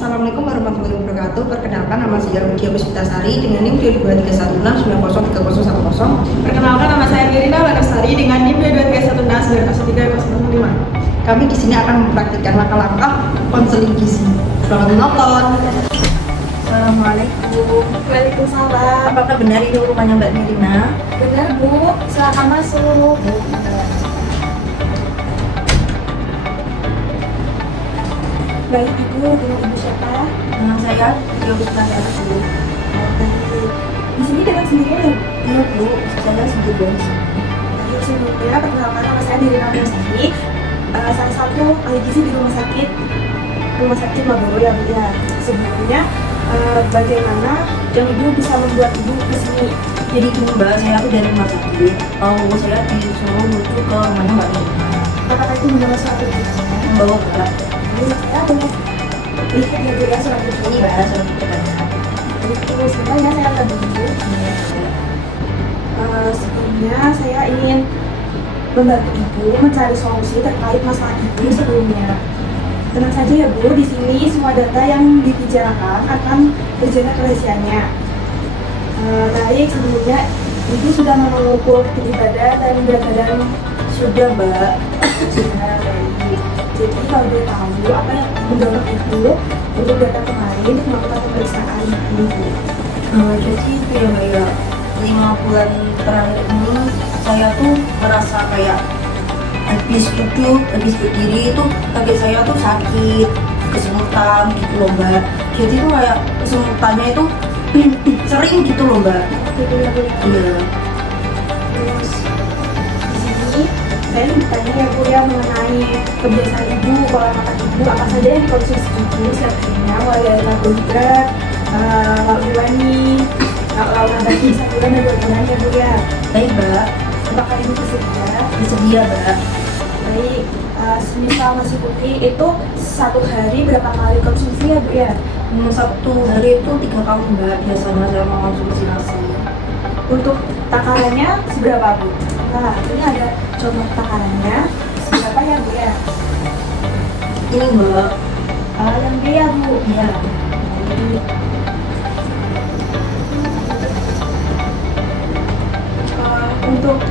Assalamualaikum warahmatullahi wabarakatuh. Perkenalkan, nama saya Rudia Puspitasari dengan NIM 22316903010. Perkenalkan, nama saya Mirina Wanasari dengan NIM 223169035. Kami di sini akan mempraktikkan langkah-langkah konseling gizi. Selamat menonton. Assalamualaikum. Waalaikumsalam. Apakah benar ini rumahnya Mbak Mirina? Benar Bu, silakan masuk. Baik Ibu, dengan Ibu siapa? Dengan saya Rudia Puspitasari. Oh, baik. Di sini dengan sendirian ya? Iya Bu, saya sendiri guys. Baik, sebelumnya perkenalkan, nama saya Mirina Wanasari. Salah satu ahli gizi di rumah sakit Maboro ya Bu ya. Sebelumnya bagaimana yang Ibu bisa membuat Ibu ke sini? Jadi gini Mbak, saya tuh dari rumah sakit. Saya disuruh menuju ke rumahnya Mbak Mirina. Apakah itu menjadi suatu Membawa berat. saya boleh lihat ya Bu ya selanjutnya. Ini Mbak, surat keterangan. Itu sebenarnya saya akan dulu. Sebelumnya saya ingin membantu Ibu mencari solusi terkait masalah Ibu sebelumnya. Tenang saja ya Bu, di sini semua data yang dibicarakan akan terjaga kerahasiaannya. Baik, sebelumnya Ibu sudah mengukur tinggi badan dan berat badan. Sudah Mbak. Sudah, baik. Jadi kalau boleh tahu apa yang mendorong Ibu untuk datang kemarin untuk melakukan pemeriksaan Ibu? Jadi itu ya Mbak ya, 5 bulan terakhir ini saya tuh merasa kayak habis duduk, habis berdiri itu kaki saya tuh sakit, kesemutan gitu loh Mbak. Jadi tuh kayak kesemutannya itu sering gitu loh Mbak. Gitu ya Bu. Iya. Terus di sini saya bertanya ya Bu ya mengenai kebiasaan Ibu, pola makan Ibu, apa saja yang dikonsumsi Ibu setiap harinya, mulai dari karbohidrat, lauk hewani, lauk nabati, sayuran dan buah-buahan ya Bu ya. Baik Mbak, Apakah Ibu bersedia? bersedia Mbak. Baik, semisal nasi putih itu satu hari berapa kali konsumsi ya Bu ya? Satu hari itu 3 kali Mbak, biasanya saya mengonsumsi nasi. Untuk takarannya seberapa Bu? Nah, ini ada contoh takarannya seberapa ya Bu ya? Ini Mbak. Yang B ya Bu? Iya. Jadi, untuk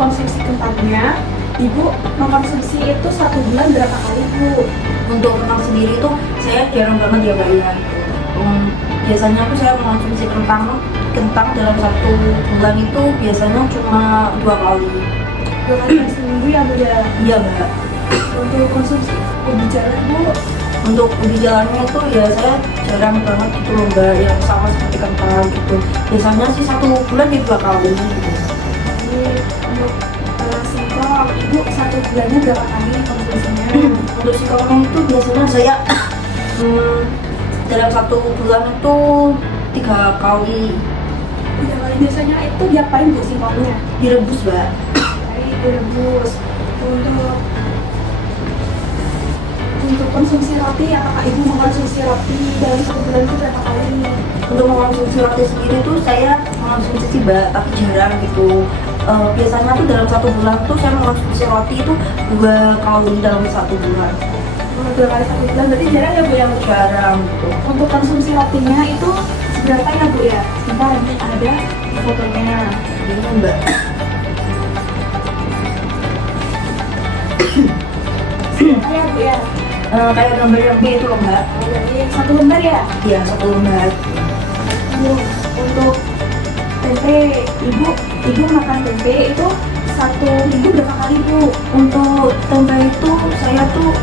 konsumsi kentangnya, Ibu mengkonsumsi itu 1 bulan berapa kali Bu? Untuk kentang sendiri tuh saya jarang banget ya Mbak ya. Biasanya tuh saya mengonsumsi kentang dalam 1 bulan itu biasanya cuma 2 kali. 2 kali per seminggu ya Bu ya? Iya Mbak. Untuk konsumsi ubi jalan Bu, Untuk ubi jalannya itu ya saya jarang banget gitu loh Mbak, yang sama seperti kentang gitu. Biasanya sih 1 bulan di 2 kali gitu. jadi untuk singkong Ibu 1 bulannya berapa kali konsumsinya? Untuk singkongnya itu biasanya saya dalam 1 bulan itu 3 kali 3 kali. Biasanya itu diapain Bu singkongnya? direbus Mbak. Baik, direbus. Untuk konsumsi roti, apakah Ibu mengkonsumsi roti dalam 1 bulan itu berapa kali? Untuk mengonsumsi roti sendiri tuh saya mengonsumsi sih Mbak, tapi jarang gitu. Biasanya tuh dalam 1 bulan tuh saya mengonsumsi roti itu 2 kali dalam 1 bulan. 2 kali 1 bulan, berarti jarang ya Bu yang Jarang gitu. untuk konsumsi rotinya itu seberapa ya Bu ya? Sebentar, ini ada fotonya. Ini Mbak. Seberapa ya Bu ya? Kayak gambar yang B itu loh Mbak. Oh, berarti 1 lembar ya? Iya, 1 lembar. Untuk tempe, Ibu makan tempe itu 1 minggu berapa kali Bu? Untuk tempe itu saya tuh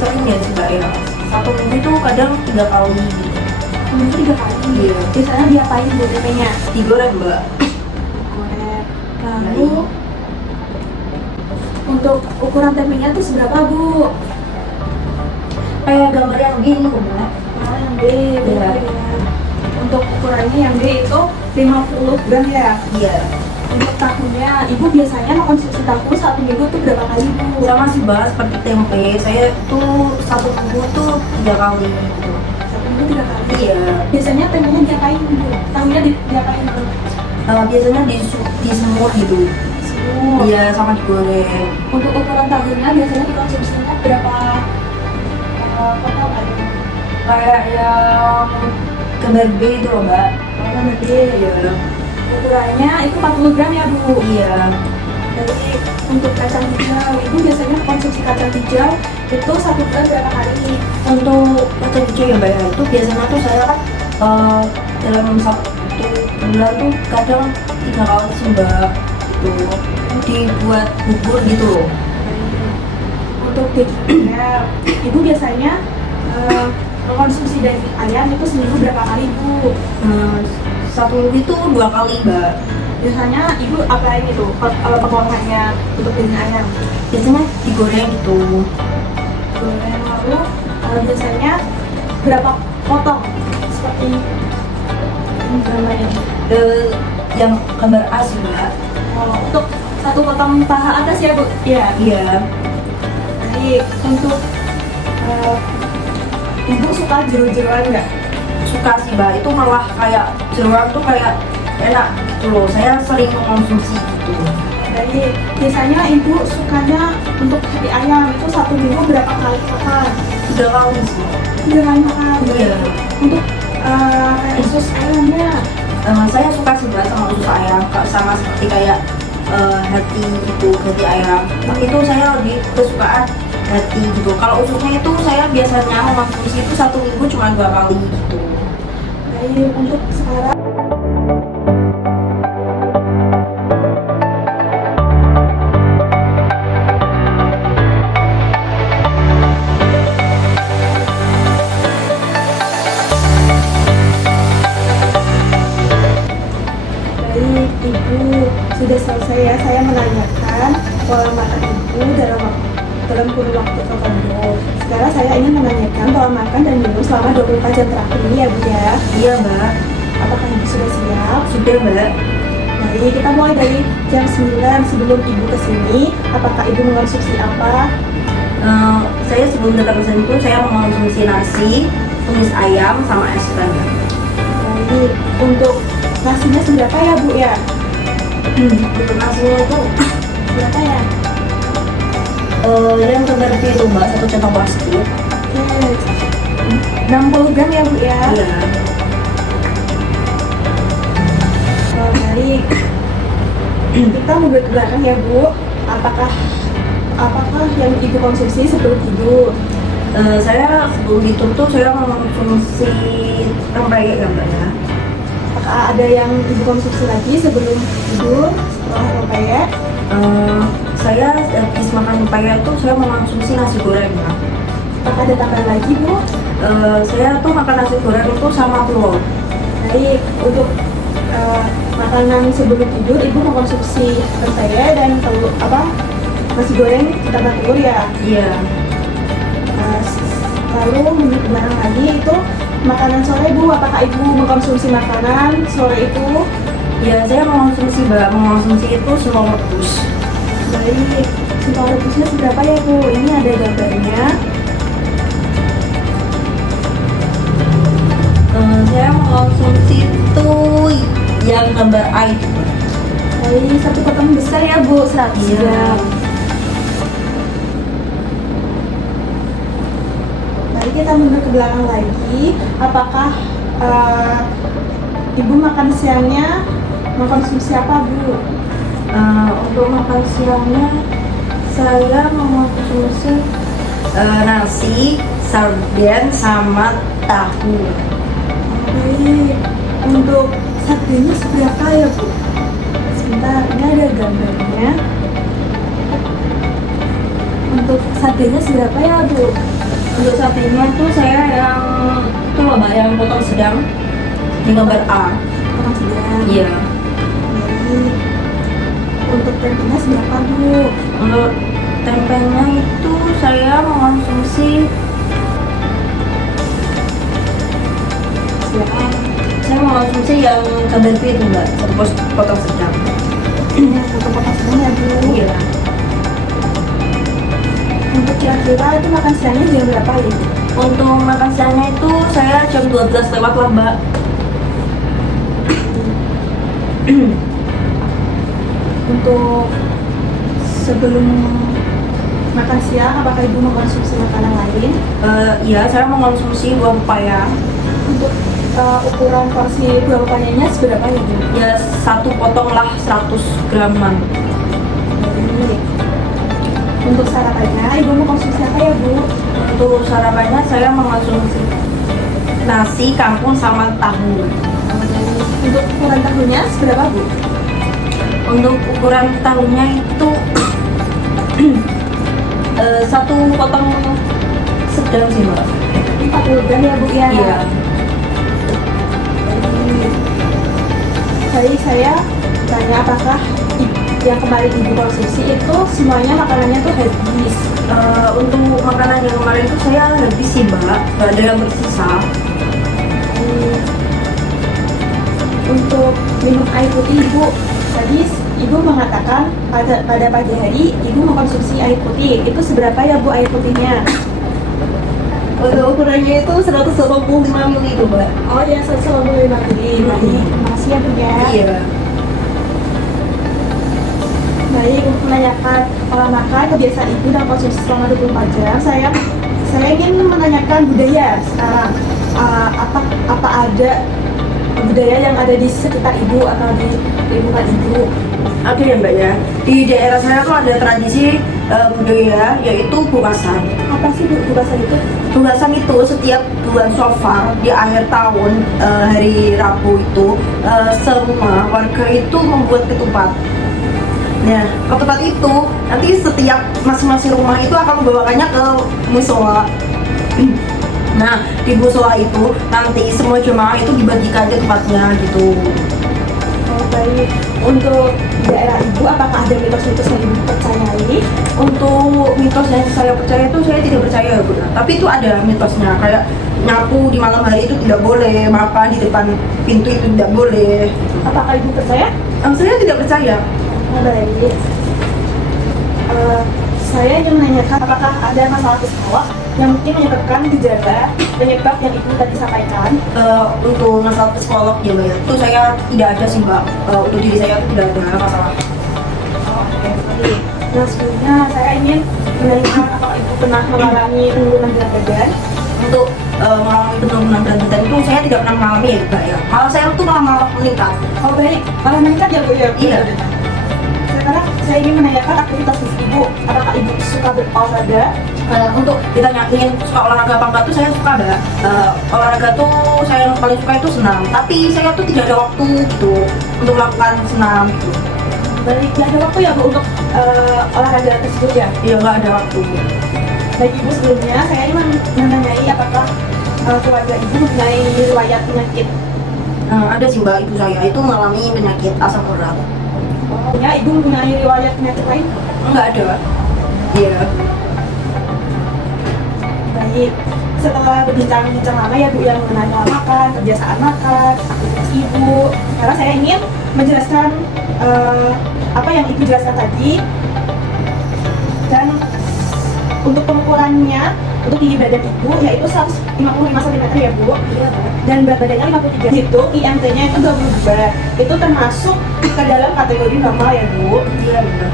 sering ya sih Mbak ya. 1 minggu itu kadang 3 kali gitu. Minggu 3 kali. Iya. Biasanya diapain Bu tempenya? Digoreng Mbak. Goreng. Lalu untuk ukuran tempenya itu seberapa Bu? Kayak gambar yang B ini loh Mbak. Yang B, Iya. ya. Untuk ukurannya yang B itu 50 gram ya. Iya. Untuk tahunya, Ibu biasanya mengkonsumsi tahu 1 minggu itu berapa kali Bu? Sama sih Mbak, seperti tempe. Saya tuh 1 minggu tuh 3 kali gitu. 1 minggu 3 kali. Iya. Biasanya tempenya diapain Bu? Tahunya diapain Bu? Biasanya disemur gitu. Semua. Iya, sama digoreng. Untuk ukuran tahunya biasanya dikonsumsinya berapa potong? kayak yang gambar B itu loh mbak. Gambar B. Iya. Ukurannya itu 40 gram ya Bu. Iya. Jadi untuk kacang hijau, Ibu biasanya konsumsi kacang hijau itu 1 bulan berapa kali? Untuk kacang hijau ya mbak ya, itu biasanya tuh saya kan dalam 1 bulan tuh kadang 3 kali sih mbak, itu dibuat bubur gitu loh. Untuk dagingnya, Ibu biasanya mengkonsumsi daging ayam itu seminggu berapa kali Bu? 1 minggu itu 2 kali mbak. Biasanya Ibu apain itu pengolahannya untuk daging ayam? Biasanya digoreng gitu. Goreng, lalu biasanya berapa potong seperti ini gambarnya? Yang gambar A sih mbak. Oh, untuk 1 potong paha atas ya Bu? Iya. Iya. Baik, untuk Ibu suka jeroan-jeroan nggak? Suka sih mbak, itu malah kayak jeroan tuh kayak enak gitu loh, saya sering mengkonsumsi gitu. Baik, biasanya Ibu sukanya untuk hati ayam itu 1 minggu berapa kali makan? 3 kali sih. 3 kali makan. Iya. Untuk usus ayamnya, Saya suka sih mbak sama usus ayam, sama seperti kayak hati gitu, hati ayam. Tapi itu saya lebih kesukaan hati gitu. Kalau ususnya itu saya biasanya mengkonsumsi itu 1 minggu cuma 2 kali gitu. baik untuk sekarang. Baik, Ibu sudah selesai ya. Saya menanyakan pola makan Ibu dalam kurun waktu tertentu. Sekarang saya ingin menanyakan pola makan dan minum selama 24 jam terakhir ini ya Bu ya. Iya mbak, Apakah Ibu sudah siap? sudah mbak. Baik, kita mulai dari jam 9 sebelum Ibu kesini. Apakah Ibu mengkonsumsi apa? Saya sebelum datang ke sini tuh saya mengkonsumsi nasi, tumis ayam, sama es teh. Baik, untuk nasinya seberapa ya Bu ya? Untuk nasinya itu Berapa ya? yang gambar B itu mbak, 1 centong plastik. Oke, 60 gram ya Bu ya? Iya. Oh, baik. Kita mundur ke belakang ya Bu. Apakah yang Ibu konsumsi sebelum tidur? Saya sebelum tidur tuh saya mengkonsumsi rempeyek ya mbak ya. Apakah ada yang Ibu konsumsi lagi sebelum tidur setelah rempeyek? Saya habis makan rempeyek itu saya mengkonsumsi nasi goreng ya. Apakah ada tambahan lagi Bu? Saya tuh makan nasi goreng itu sama telur. Baik, untuk makanan sebelum tidur Ibu mengkonsumsi rempeyek dan telur nasi goreng ditambah telur ya. Iya. Lalu mundur ke belakang lagi itu makanan sore Bu, apakah Ibu mengkonsumsi makanan sore itu? Ya saya mengkonsumsi itu semua rebus. Baik, singkong rebusnya seberapa ya Bu? Ini ada gambarnya. Saya mengkonsumsi itu yang gambar A itu. Baik, 1 potong besar ya Bu, 100 Iya. gram. Baik, kita mundur ke belakang lagi. Apakah Ibu makan siangnya mengkonsumsi apa Bu? Untuk makan siangnya saya mengkonsumsi nasi, sarden, sama tahu. Baik, untuk satenya seberapa ya Bu? Sebentar, ini ada gambarnya. Untuk satenya seberapa ya Bu? Untuk satenya itu saya yang itu loh mbak, yang potong sedang di gambar A. Orang sedang. Iya. Baik. Untuk tempenya seberapa Bu? Untuk tempenya itu saya mengkonsumsi Silakan. saya mengkonsumsi yang gambar B itu mbak, 1 potong sedang. Ini 1 potong sedang ya Bu. Iya. Untuk kira-kira itu makan siangnya jam berapa ya Bu? Untuk makan siangnya itu saya jam 12 lewat lah mbak. Untuk sebelum makan siang, apakah ibu mengkonsumsi makanan lain? Iya, saya mengkonsumsi buah pepaya. Untuk ukuran porsi buah pepayanya seberapa ya bu? Ya, satu potong lah 100 graman. Untuk sarapannya, ibu mengkonsumsi apa ya bu? Untuk sarapannya saya mengkonsumsi nasi kangkung sama tahu. Untuk ukuran tahunya seberapa bu? Untuk ukuran tahunya itu satu potong sedang sih mbak. 40 gram ya bu ya? Iya. Jadi saya tanya apakah yang kemarin ibu konsumsi itu semuanya makanannya tuh habis? Untuk makanan yang kemarin itu saya habis sih mbak, nggak ada yang bersisa. Untuk minum air putih ibu, tadi ibu mengatakan pada pagi hari ibu mengkonsumsi air putih. Itu seberapa ya bu air putihnya? Ukurannya itu 185 ml itu mbak. Oh ya, 185 mili. Baik, makasih ya bu ya. Iya. Baik, untuk menanyakan pola makan kebiasaan ibu dan konsumsi selama 24 jam, saya ingin menanyakan budaya sekarang. Apa ada budaya yang ada di sekitar ibu atau di lingkungan ibu? Oke ya mbak ya. Di daerah saya tuh ada tradisi budaya yaitu bukasan. Apa sih bu bukasan itu? Bukasan itu setiap bulan Syawal di akhir tahun hari Rabu itu semua warga itu membuat ketupat. Nah, ketupat itu nanti setiap masing-masing rumah itu akan membawakannya ke musola. Nah, di musola itu nanti semua jemaah itu dibagikan ketupatnya gitu. Oh, baik. Untuk daerah ibu, apakah ada mitos-mitos yang ibu percayai? Untuk mitos yang saya percaya itu saya tidak percaya ya Bu. Tapi itu ada mitosnya kayak nyapu di malam hari itu tidak boleh, makan di depan pintu itu tidak boleh. Apakah ibu percaya? Saya tidak percaya. Oh, baik. Saya ingin menanyakan apakah ada masalah psikolog yang mungkin menyebabkan gejala penyebab yang ibu tadi sampaikan? Untuk masalah psikolog ya Mbak ya, itu saya tidak ada sih Mbak. Untuk diri saya itu tidak ada masalah. Oh, oke. Nah, sebelumnya saya ingin menanyakan apakah ibu pernah mengalami penurunan berat badan? Untuk mengalami penurunan berat badan itu saya tidak pernah mengalami ya Mbak ya. Kalau saya itu malah meningkat. Oh, baik. Malah meningkat ya bu ya? Iya. Sekarang saya ingin menanyakan aktivitas fisik ibu. Apakah ibu suka berolahraga? Untuk ditanyain suka olahraga apa enggak tuh saya suka Mbak. Olahraga tuh saya yang paling suka itu senam. Tapi saya tuh tidak ada waktu gitu untuk melakukan senam gitu. Baik, tidak ada waktu ya bu untuk olahraga tersebut ya? Iya nggak ada waktu. Baik ibu, sebelumnya saya ingin menanyai apakah keluarga ibu mempunyai riwayat penyakit? Ada sih Mbak, ibu saya itu mengalami penyakit asam urat. Oh ya, ibu mempunyai riwayat penyakit lain? Enggak ada. Iya. Baik, setelah berbincang-bincang lama ya bu yang mengenai pola makan, kebiasaan makan, aktivitas ibu, sekarang saya ingin menjelaskan apa yang ibu jelaskan tadi. Dan untuk pengukurannya, untuk tinggi badan ibu yaitu 155 cm ya bu. Iya Bu. Dan berat badannya 53. Itu IMT-nya itu 22. Itu termasuk ke dalam kategori normal ya bu. Iya benar.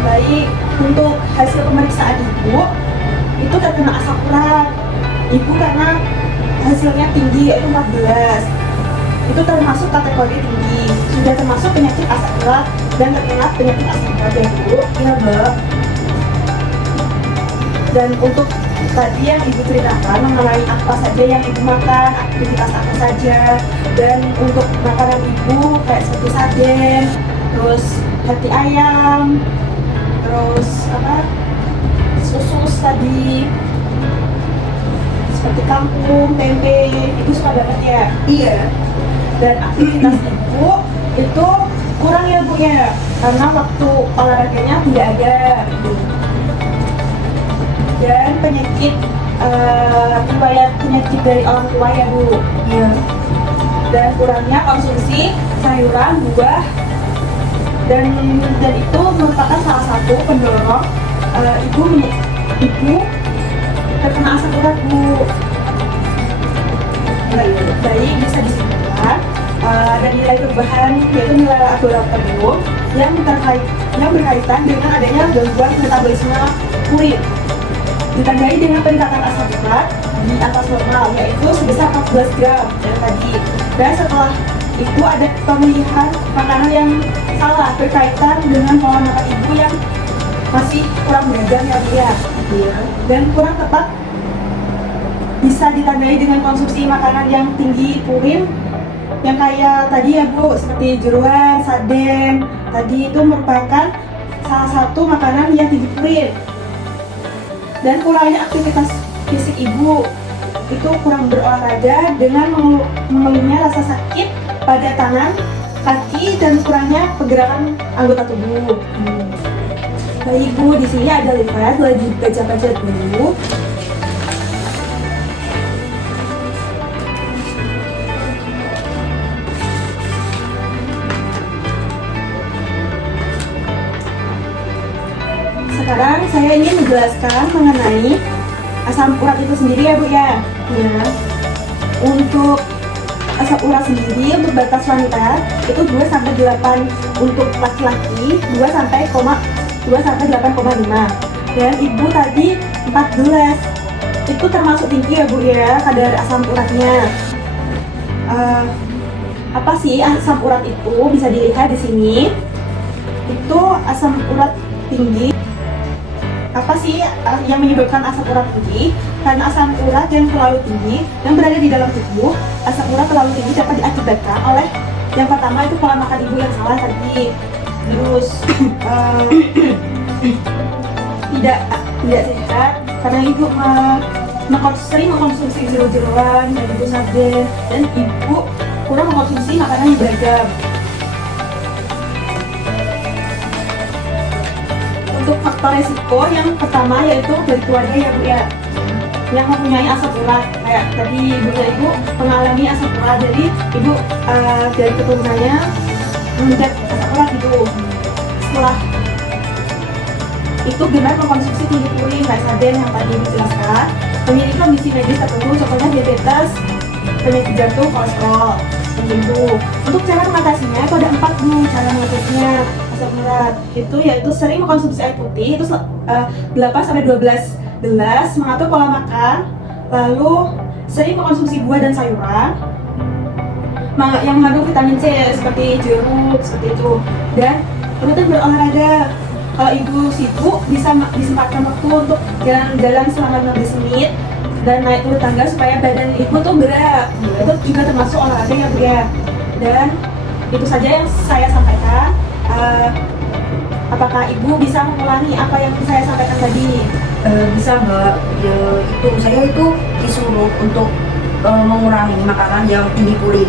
Baik, untuk hasil pemeriksaan ibu itu terkena asam urat. Ibu karena hasilnya tinggi yaitu 14. Itu termasuk kategori tinggi. Sudah termasuk penyakit asam urat dan terkena penyakit asam urat ya bu. Iya Mbak. Dan untuk tadi yang ibu ceritakan mengenai apa saja yang ibu makan, aktivitas apa saja, dan untuk makanan ibu kayak seperti sarden, terus hati ayam, terus apa susu tadi, seperti kangkung, tempe, ibu suka banget ya. Iya. Dan aktivitas ibu itu kurang ya bu ya, karena waktu olahraganya tidak ada. Dan penyakit riwayat penyakit dari orang tua ya bu. Iya. Dan kurangnya konsumsi sayuran, buah, dan itu merupakan salah satu pendorong ibu terkena asam urat bu. Baik, bisa disimpulkan dari nilai perubahan yaitu nilai laboratorium yang berkaitan dengan adanya gangguan metabolisme urin. Ditandai dengan peningkatan asam urat di atas normal yaitu sebesar 14 gram yang tadi. Dan setelah itu ada pemilihan makanan yang salah berkaitan dengan pola makan ibu yang masih kurang beragam ya Bu ya. Dan kurang tepat bisa ditandai dengan konsumsi makanan yang tinggi purin yang kayak tadi ya Bu, seperti jeruan, sarden. Tadi itu merupakan salah satu makanan yang tinggi purin. Dan kurangnya aktivitas fisik ibu, itu kurang berolahraga dengan mengeluhnya rasa sakit pada tangan, kaki, dan kurangnya pergerakan anggota tubuh. Baik Bu, di sini ada leaflet, lagi baca-baca dulu. Sekarang saya ingin menjelaskan mengenai asam urat itu sendiri ya Bu ya. Untuk asam urat sendiri untuk batas wanita itu 2-8, untuk laki-laki 2-8,5, dan ibu tadi 14. Itu termasuk tinggi ya Bu ya kadar asam uratnya. Apa sih asam urat itu? Bisa dilihat di sini. Itu asam urat tinggi. Apa sih yang menyebabkan asam urat tinggi? Karena asam urat yang terlalu tinggi yang berada di dalam tubuh, asam urat terlalu tinggi dapat diakibatkan oleh yang pertama itu pola makan ibu yang salah tadi. Terus tidak sehat karena ibu sering mengkonsumsi jeruan dan ibu sarden, dan ibu kurang mengkonsumsi makanan yang beragam. Untuk faktor resiko yang pertama yaitu dari keluarga ya Bu ya, yang mempunyai asam urat. Kayak tadi ibunya ibu mengalami asam urat, jadi ibu dari keturunannya mengidap asam urat itu. Setelah itu benar mengkonsumsi tinggi purin kayak sarden yang tadi dijelaskan, memiliki kondisi medis tertentu, contohnya diabetes, penyakit jantung, kolesterol, begitu. Untuk cara mengatasinya itu ada 4 Bu cara mengatasinya asam urat. Itu yaitu sering mengkonsumsi air putih, itu 8-12 gelas, mengatur pola makan, lalu sering mengkonsumsi buah dan sayuran yang mengandung vitamin C seperti jeruk, seperti itu. Dan rutin berolahraga. Kalau ibu sibuk bisa disempatkan waktu untuk jalan-jalan selama 15 menit dan naik turun tangga supaya badan ibu tuh gerak. Itu juga termasuk olahraga ya Bu ya. Dan itu saja yang saya sampaikan. Apakah ibu bisa mengulangi apa yang saya sampaikan tadi? Bisa Mbak. Ya, saya itu disuruh untuk mengurangi makanan yang tinggi purin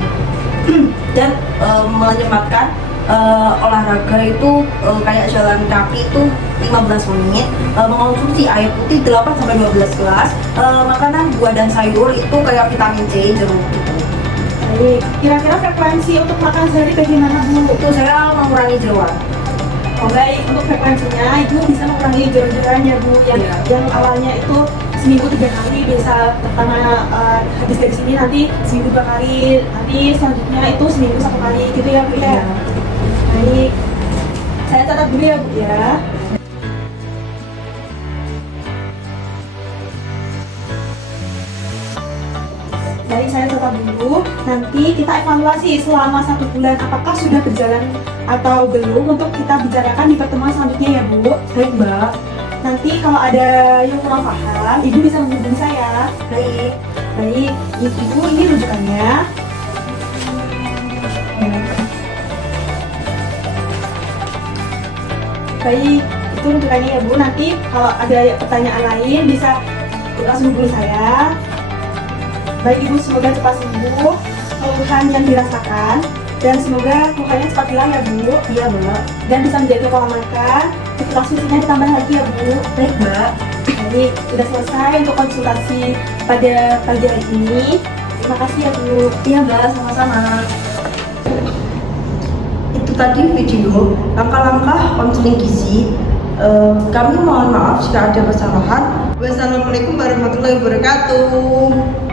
dan menyempatkan olahraga itu kayak jalan kaki itu 15 menit, mengonsumsi air putih 8-12 gelas, makanan buah dan sayur itu kayak vitamin C, jeruk gitu. Baik, kira-kira frekuensi untuk makan sehari bagaimana Bu? Itu saya mengurangi jeruan. Oh baik, untuk frekuensinya ibu bisa mengurangi jeruan ya Bu, yang awalnya itu seminggu 3 kali, bisa pertama habis dari sini nanti seminggu 2 kali, nanti selanjutnya itu seminggu 1 kali gitu ya Bu ya. Baik, saya catat dulu ya Bu ya. Baik, saya catat dulu. Nanti kita evaluasi selama 1 bulan apakah sudah berjalan atau belum, untuk kita bicarakan di pertemuan selanjutnya ya Bu. Baik Mbak. Nanti kalau ada yang kurang paham, ibu bisa menghubungi saya. Baik. Baik, ibu ini rujukannya. Baik, itu rujukannya ya Bu. Nanti kalau ada pertanyaan lain bisa langsung hubungi saya. Baik ibu, semoga cepat sembuh keluhan yang dirasakan, dan semoga keluhannya cepat hilang ya Bu. Iya Mbak. Dan bisa menjaga pola makan. Aktivitas fisiknya ditambah lagi ya Bu. Baik Mbak. Jadi sudah selesai untuk konsultasi pada pagi hari ini. Terima kasih ya Bu. Iya Mbak, sama-sama. Itu tadi video langkah-langkah konseling gizi. Kami mohon maaf jika ada kesalahan. Wassalamualaikum warahmatullahi wabarakatuh.